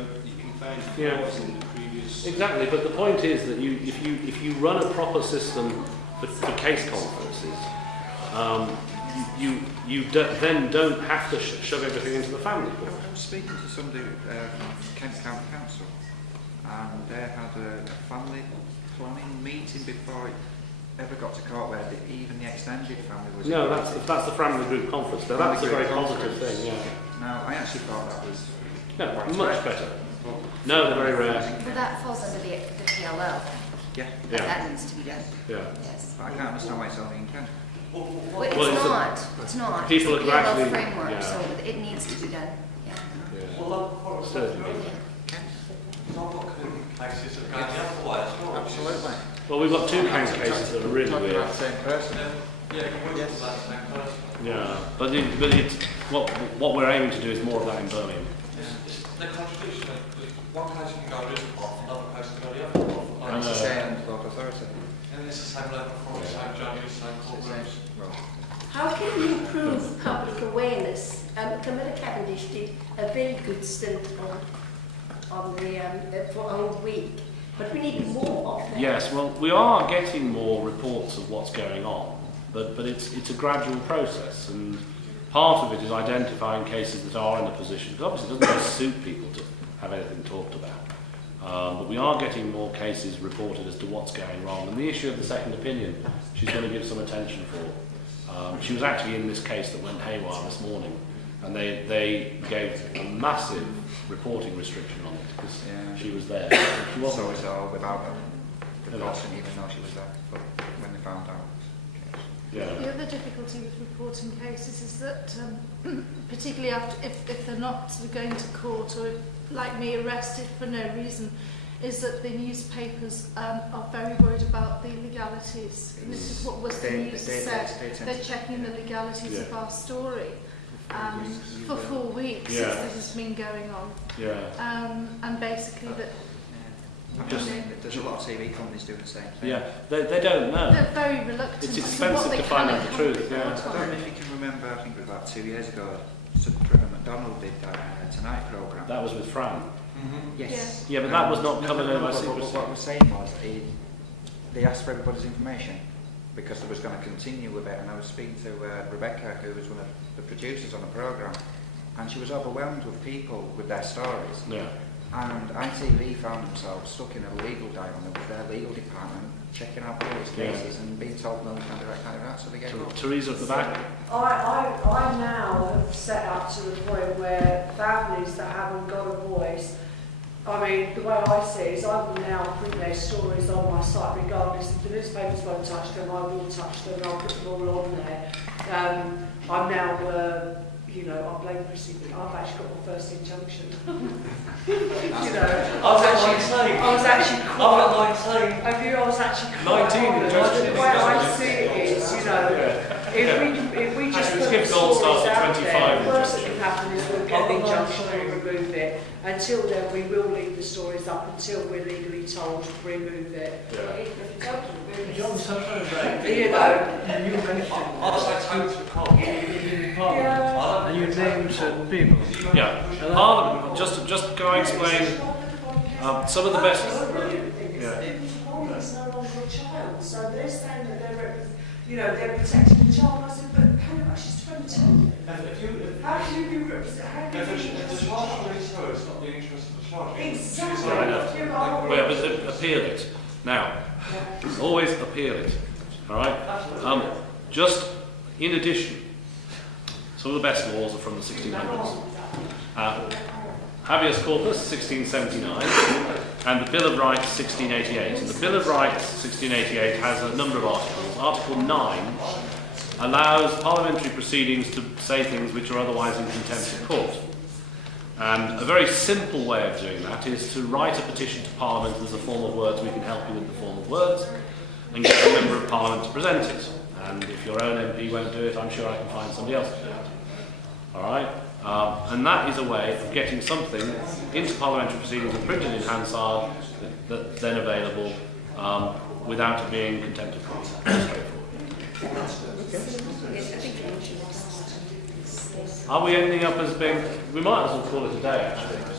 Yeah, exactly. But the point is that if you run a proper system for case conferences, then don't have to shove everything into the family court. I was speaking to somebody from Kent County Council, and they had a family planning meeting before it ever got to court, where even the extended family was. No, that's the family group conference. So that's a very positive thing. Yeah. Now, I actually thought that was much better. No, they're very rare. Well, that falls under the PLO. Yeah. That needs to be done. Yeah. Yes. But I can't understand why it's only in Kent. Well, it's not. People it's are the gradually- PLO framework, yeah. so it needs to be done. Yeah. Absolutely. Well, we've got two case cases that are really Talking weird. about the same person. Yeah, but it's what we're aiming to do is more of that in Birmingham. The contradiction is one person can go to this part, another person can go to the other part. And it's the same local authority. And it's the same level for the same judges, same courtrooms. Well, How can you improve public awareness? Camilla Cavendish did a very good stint on the for Old Week, but we need more of that. Yes, well, we are getting more reports of what's going on, but it's a gradual process, and part of it is identifying cases that are in a position, because obviously it doesn't really suit people to have anything talked about. But we are getting more cases reported as to what's going wrong, and the issue of the second opinion, she's going to give some attention for. She was actually in this case that went haywire this morning, and they gave a massive reporting restriction on it because she was there. She wasn't. so it's all without a precaution, even though she was there when they found out. Yeah. The other difficulty with reporting cases is that, particularly after, if they're not sort of going to court or, like me, arrested for no reason, is that the newspapers are very worried about the legalities. And this is what Worcester News said. They're checking the legalities of our story for 4 weeks Yeah. since this has been going on. Yeah. And basically that I'm just saying that there's a lot of TV companies doing the same thing. Yeah, they don't know. they're very reluctant. It's to expensive what they to find can out the and truth, can't yeah. report I on. don't know if you can remember, I think it was about 2 years ago, Sir Trevor McDonald did that Tonight programme. That was with Fran. Yes. Yeah, but that was not covered over by But secrecy. what we're saying was they asked for everybody's information because they was going to continue with it, and I was speaking to Rebecca, who was one of the producers on the programme, and she was overwhelmed with people with their stories. Yeah. And ITV found themselves stuck in a legal dilemma with their legal department, checking out police cases and being told no, we can't do that kind of that, so they get involved. Teresa at the back. I now have set up to the point where families that haven't got a voice, I mean, the way I see it is I will now print their stories on my site regardless if the newspapers won't touch them, I will touch them and I'll put them all on there. I'm now, I blame Chrissy, but I've actually got my first injunction. I was actually quite, I was actually quite 19 honoured. injunctions. The way I see it is, if we just Let's put give the gold stories stars out to there, 25 the worst that can happen is we'll get the injunction and remove it. Until then, we will leave the stories up until we're legally told to remove it. And you name certain people. Yeah. Parliament. Just can I explain some of the best. Yeah. It's no longer a child, so they're saying that they're protecting the child. I said, but how much is 20? How can you be represented? If the charge is her, it's not the interest of the charge. Exactly. I know. Well, but appeal it. Now, always appeal it. All right? Just in addition, some of the best laws are from the 1600s. Habeas corpus, 1679, and the Bill of Rights, 1688. And the Bill of Rights, 1688, has a number of articles. Article 9 allows parliamentary proceedings to say things which are otherwise in contempt of court. And a very simple way of doing that is to write a petition to Parliament as a form of words. We can help you with the form of words, and get a member of Parliament to present it. And if your own MP won't do it, I'm sure I can find somebody else to do it. All right? And that is a way of getting something into parliamentary proceedings and printed in Hansard that's then available without it being contempt of court. Are we ending up as being... We might as well call it a day, actually.